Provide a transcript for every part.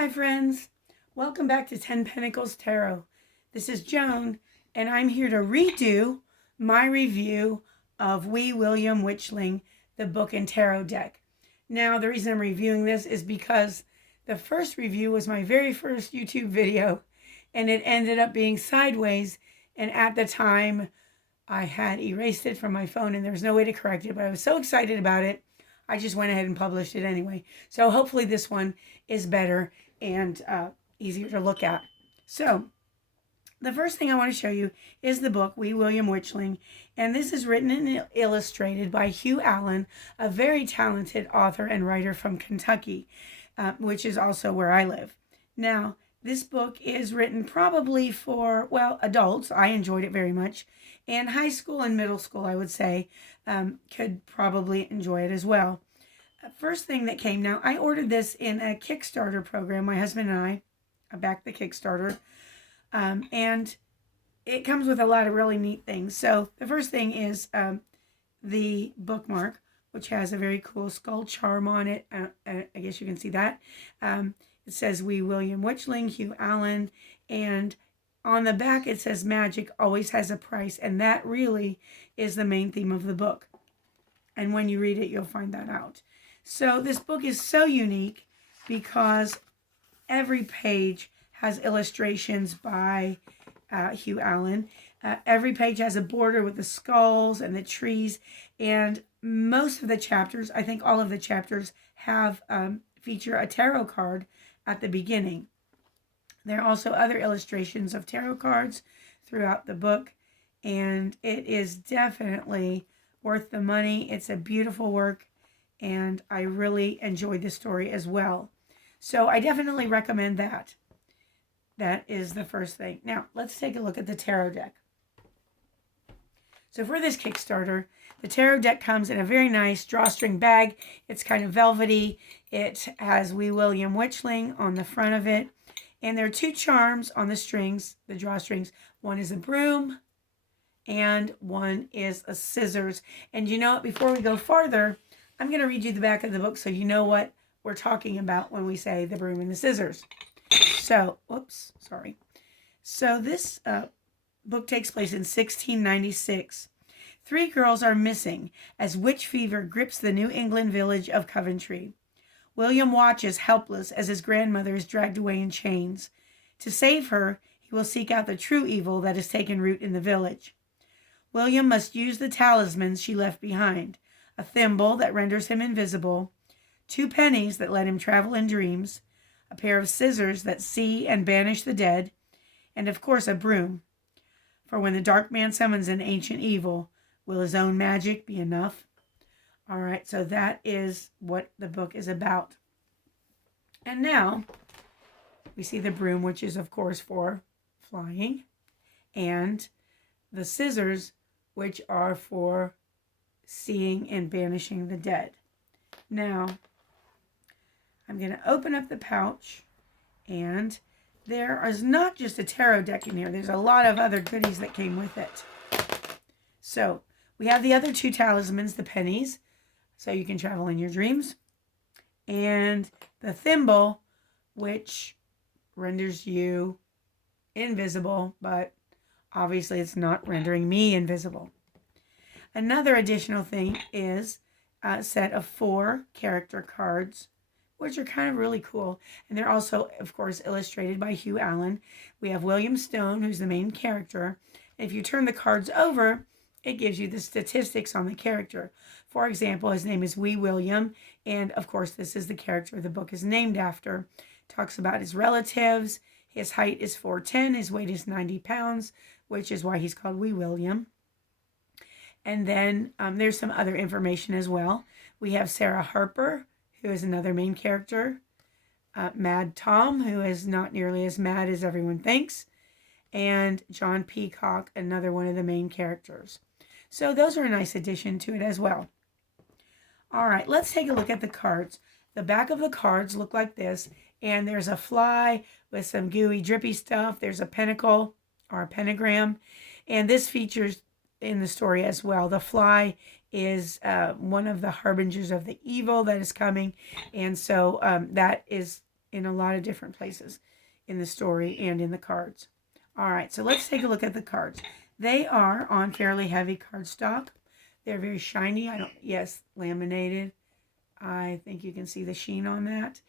Hi friends, welcome back to 10 Pentacles Tarot. This is Joan and I'm here to redo my review of William Witchling, the book and tarot deck. Now the reason I'm reviewing this is because the first review was my very first YouTube video and it ended up being sideways, and at the time I had erased it from my phone and there was no way to correct it, but I was so excited about it I just went ahead and published it anyway. So hopefully this one is better and easier to look at. So the first thing I want to show you is the book, William Witchling. And this is written and illustrated by Hugh Allen, a very talented author and writer from Kentucky, which is also where I live. Now, this book is written probably for, well, adults. I enjoyed it very much. And high school and middle school, I would say, could probably enjoy it as well. First thing that came, now I ordered this in a Kickstarter program. My husband and I backed the Kickstarter. And it comes with a lot of really neat things. So the first thing is the bookmark, which has a very cool skull charm on it. I guess you can see that. It says William Witchling, Hugh Allen, and on the back it says magic always has a price, and that really is the main theme of the book. And when you read it, you'll find that out. So this book is so unique because every page has illustrations by Hugh Allen. Every page has a border with the skulls and the trees, and most of the chapters, I think all of the chapters, have feature a tarot card at the beginning. There are also other illustrations of tarot cards throughout the book, and it is definitely worth the money. It's a beautiful work, and I really enjoyed the story as well. So I definitely recommend that. That is the first thing. Now, let's take a look at the tarot deck. So for this Kickstarter, the tarot deck comes in a very nice drawstring bag. It's kind of velvety. It has William Witchling on the front of it. And there are two charms on the strings, the drawstrings. One is a broom and one is a scissors. And you know what? Before we go farther, I'm going to read you the back of the book so you know what we're talking about when we say the broom and the scissors. So, whoops, sorry. So this book takes place in 1696. Three girls are missing as witch fever grips the New England village of Coventry. William watches helpless as his grandmother is dragged away in chains. To save her, he will seek out the true evil that has taken root in the village. William must use the talismans she left behind: a thimble that renders him invisible, 2 pennies that let him travel in dreams, a pair of scissors that see and banish the dead, and of course a broom. For when the dark man summons an ancient evil, will his own magic be enough? All right, so that is what the book is about. And now we see the broom, which is of course for flying, and the scissors, which are for seeing and banishing the dead. Now, I'm going to open up the pouch, and there is not just a tarot deck in here. There's a lot of other goodies that came with it. So we have the other 2 talismans, the pennies, so you can travel in your dreams, and the thimble, which renders you invisible, but obviously it's not rendering me invisible. Another additional thing is a set of 4 character cards, which are kind of really cool. And they're also, of course, illustrated by Hugh Allen. We have William Stone, who's the main character. If you turn the cards over, it gives you the statistics on the character. For example, his name is William, and of course, this is the character the book is named after. Talks about his relatives. His height is 4'10", his weight is 90 pounds, which is why he's called William. And then there's some other information as well. We have Sarah Harper, who is another main character. Mad Tom, who is not nearly as mad as everyone thinks. And John Peacock, another one of the main characters. So those are a nice addition to it as well. All right, let's take a look at the cards. The back of the cards look like this. And there's a fly with some gooey, drippy stuff. There's a pentacle or a pentagram. And this features in the story as well. The fly is one of the harbingers of the evil that is coming. And so that is in a lot of different places in the story and in the cards. All right, so let's take a look at the cards. They are on fairly heavy cardstock. They're very shiny. Yes, laminated. I think you can see the sheen on that.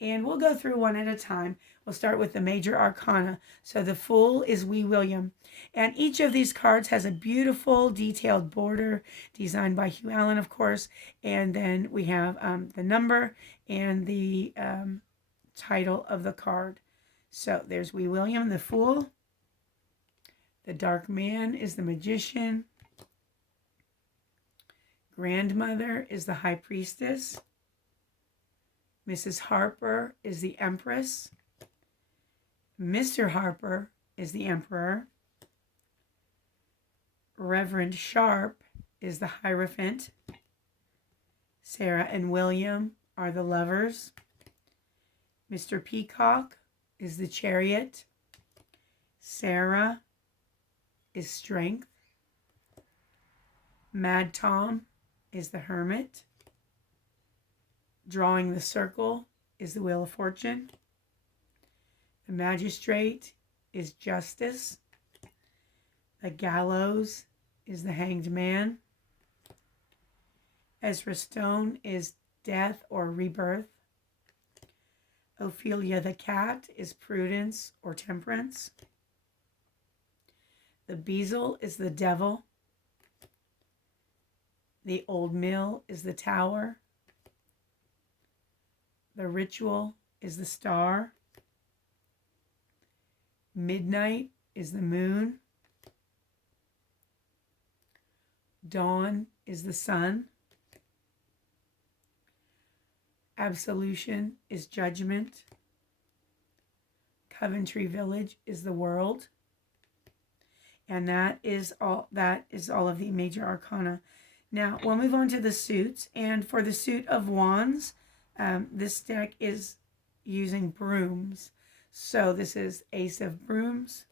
And we'll go through one at a time. We'll start with the major arcana. So the Fool is Wee William. And each of these cards has a beautiful detailed border designed by Hugh Allen, of course. And then we have the number and the title of the card. So there's Wee William, the Fool. The Dark Man is the Magician. Grandmother is the High Priestess. Mrs. Harper is the Empress. Mr. Harper is the Emperor. Reverend Sharp is the Hierophant. Sarah and William are the Lovers. Mr. Peacock is the Chariot. Sarah is Strength. Mad Tom is the Hermit. Drawing the Circle is the Wheel of Fortune. The Magistrate is Justice. The Gallows is the Hanged Man. Ezra Stone is Death or Rebirth. Ophelia the Cat is Prudence or Temperance. The Beazle is the Devil. The Old Mill is the Tower. The Ritual is the Star. Midnight is the Moon. Dawn is the Sun. Absolution is Judgment. Coventry Village is the World. And that is all of the major arcana. Now, we'll move on to the suits. And for the suit of Wands, this deck is using brooms. So this is Ace of Brooms,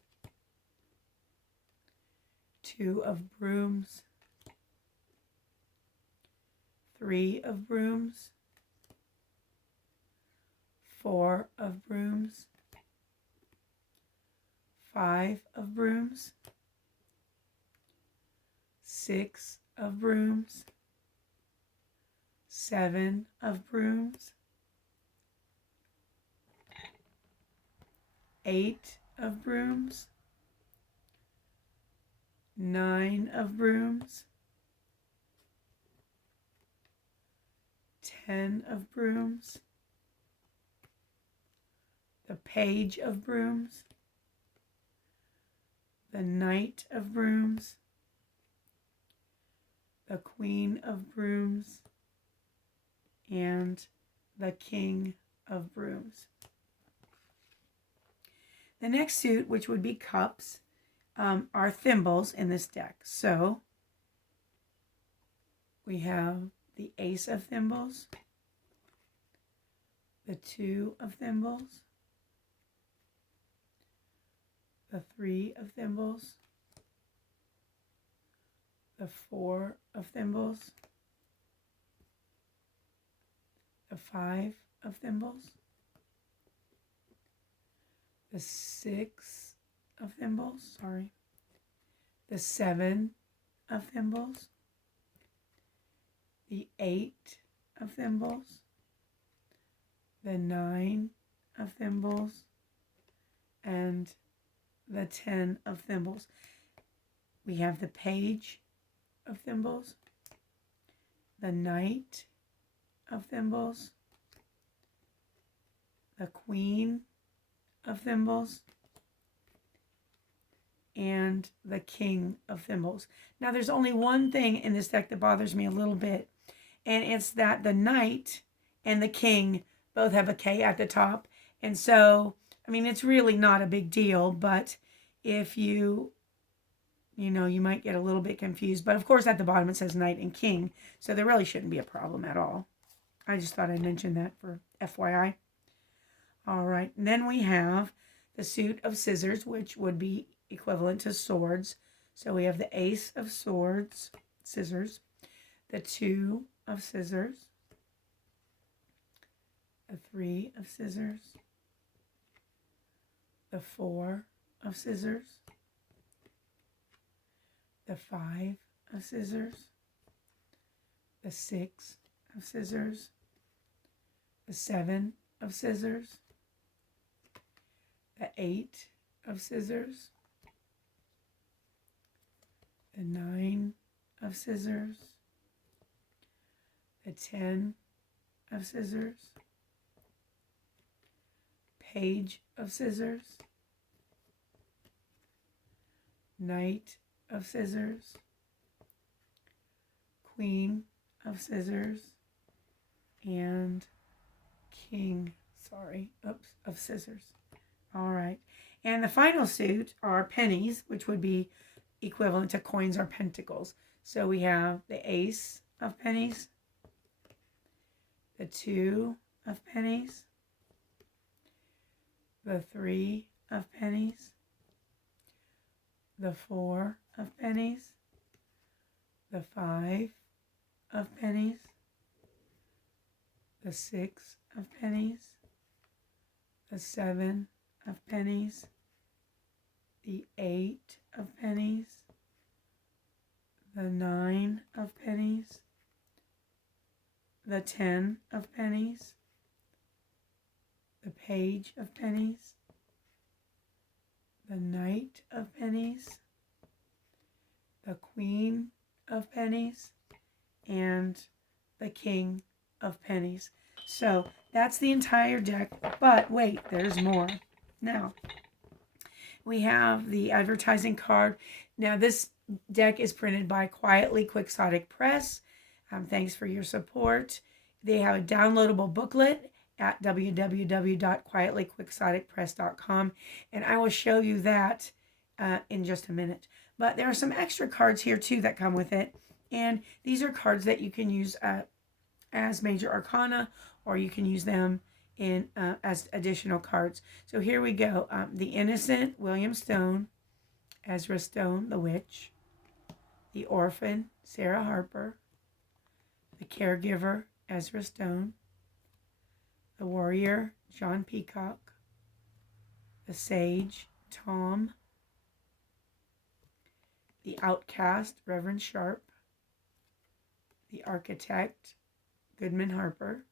2 of Brooms, 3 of Brooms, 4 of Brooms, 5 of Brooms, 6 of Brooms, 7 of Brooms, 8 of Brooms, 9 of Brooms, 10 of Brooms, the Page of Brooms, the Knight of Brooms, the Queen of Brooms, and the King of Brooms. The next suit, which would be Cups, are thimbles in this deck. So we have the Ace of Thimbles, the 2 of Thimbles, the 3 of Thimbles, the 4 of Thimbles, the 5 of Thimbles, the 6 of Thimbles, the 7 of Thimbles, the 8 of Thimbles, the 9 of Thimbles, and the 10 of Thimbles. We have the Page of Thimbles, the Knight of Thimbles, the Queen of Thimbles, and the King of Thimbles. Now there's only one thing in this deck that bothers me a little bit, and it's that the Knight and the King both have a K at the top. And so, I mean, it's really not a big deal, but if you might get a little bit confused. But of course at the bottom it says Knight and King, so there really shouldn't be a problem at all. I just thought I'd mention that for FYI. All right, and then we have the suit of Scissors, which would be equivalent to swords. So we have the Ace of Swords, Scissors, the 2 of Scissors, the 3 of scissors, the 4 of scissors, the 5 of scissors, the 6 of scissors, the 7 of scissors, the 8 of scissors, the 9 of scissors, the 10 of scissors, page of scissors, knight of scissors, queen of scissors, and king, of scissors. All right. And the final suit are pennies, which would be equivalent to coins or pentacles. So we have the ace of pennies, the 2 of pennies, the 3 of pennies, the 4 of pennies, the 5 of pennies, the 6 of pennies, the 7 of pennies, the 8 of pennies, the 9 of pennies, the 10 of pennies, the page of pennies, the knight of pennies, the queen of pennies, and the king of pennies. So that's the entire deck, but wait, there's more. Now, we have the advertising card. Now, this deck is printed by Quietly Quixotic Press. Thanks for your support. They have a downloadable booklet at www.quietlyquixoticpress.com, and I will show you that in just a minute. But there are some extra cards here, too, that come with it, and these are cards that you can use as major arcana, or you can use them in as additional cards. So here we go. The Innocent, William Stone, Ezra Stone, the Witch, the Orphan, Sarah Harper, the Caregiver, Ezra Stone, the Warrior, John Peacock, the Sage, Tom, the Outcast, Reverend Sharp, the Architect, Goodman Harper,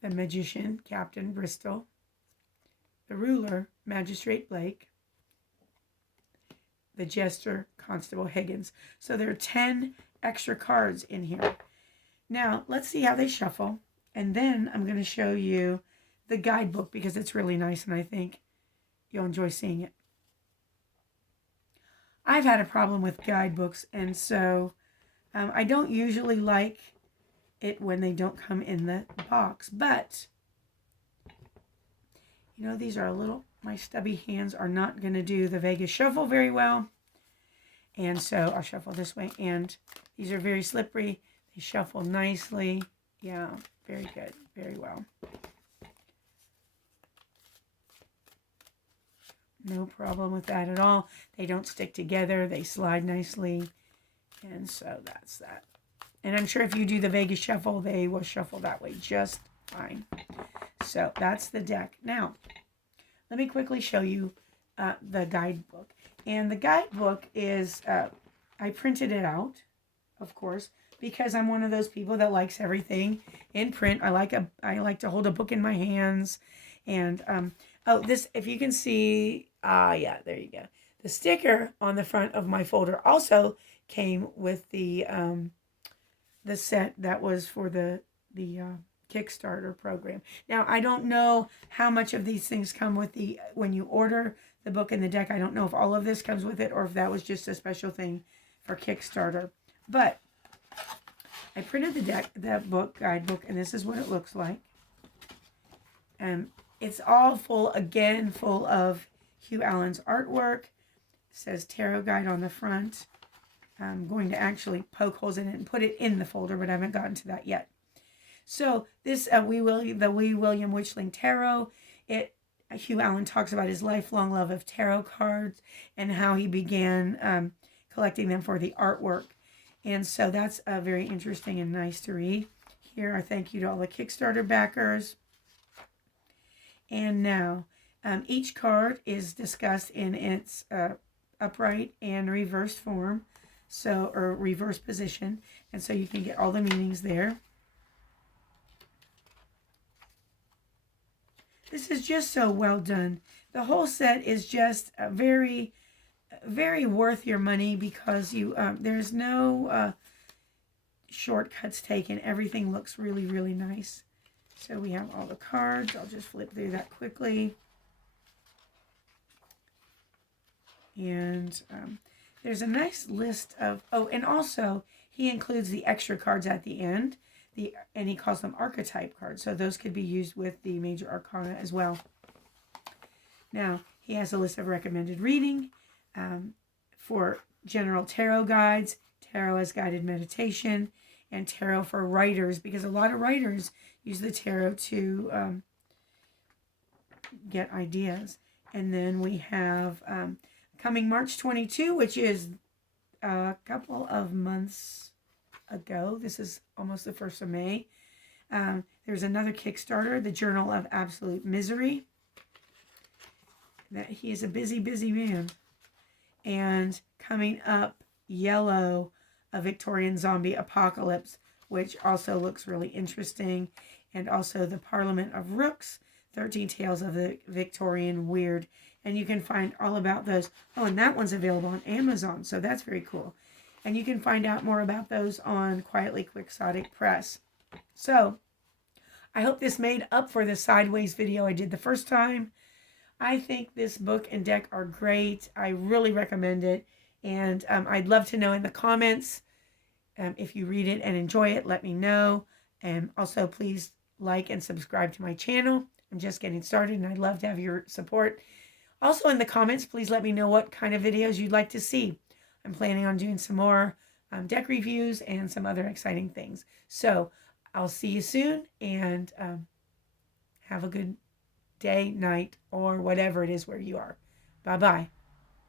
the Magician, Captain Bristol, the Ruler, Magistrate Blake, the Jester, Constable Higgins. So there are 10 extra cards in here. Now, let's see how they shuffle. And then I'm going to show you the guidebook because it's really nice and I think you'll enjoy seeing it. I've had a problem with guidebooks, and so I don't usually like it when they don't come in the box. But, you know, these are a little, my stubby hands are not going to do the Vegas shuffle very well. And so I'll shuffle this way. And these are very slippery. They shuffle nicely. Yeah, very good. Very well. No problem with that at all. They don't stick together. They slide nicely. And so that's that. And I'm sure if you do the Vegas shuffle, they will shuffle that way just fine. So that's the deck. Now, let me quickly show you the guidebook. And the guidebook is, I printed it out, of course, because I'm one of those people that likes everything in print. I like to hold a book in my hands. And, this, if you can see, yeah, there you go. The sticker on the front of my folder also came with the set that was for the Kickstarter program. Now, I don't know how much of these things come with when you order the book and the deck. I don't know if all of this comes with it or if that was just a special thing for Kickstarter. But I printed the guidebook, and this is what it looks like. It's all full of Hugh Allen's artwork. It says Tarot Guide on the front. I'm going to actually poke holes in it and put it in the folder, but I haven't gotten to that yet. So this the Wee William Witchling Tarot. Hugh Allen talks about his lifelong love of tarot cards and how he began collecting them for the artwork. And so that's very interesting and nice to read. Here, I thank you to all the Kickstarter backers. And now, each card is discussed in its upright and reverse form, so, or reverse position, and so you can get all the meanings there. This is just so well done. The whole set is just very, very worth your money because there's no shortcuts taken. Everything looks really, really nice. So we have all the cards. I'll just flip through that quickly. And there's a nice list of, oh, and also he includes the extra cards at the end. And he calls them archetype cards. So those could be used with the major arcana as well. Now, he has a list of recommended reading for general tarot guides, tarot as guided meditation, and tarot for writers, because a lot of writers use the tarot to get ideas. And then we have coming March 22, which is a couple of months ago. This is almost the 1st of May. There's another Kickstarter, the Journal of Absolute Misery. That he is a busy, busy man. And coming up, Yellow, a Victorian Zombie Apocalypse, which also looks really interesting. And also the Parliament of Rooks, 13 Tales of the Victorian Weird. And you can find all about those. Oh, and that one's available on Amazon, so that's very cool. And you can find out more about those on Quietly Quixotic Press. So, I hope this made up for the sideways video I did the first time. I think this book and deck are great. I really recommend it. And I'd love to know in the comments if you read it and enjoy it, let me know. And also, please like and subscribe to my channel. I'm just getting started and I'd love to have your support. Also in the comments, please let me know what kind of videos you'd like to see. I'm planning on doing some more deck reviews and some other exciting things. So I'll see you soon and have a good day, night, or whatever it is where you are. Bye-bye.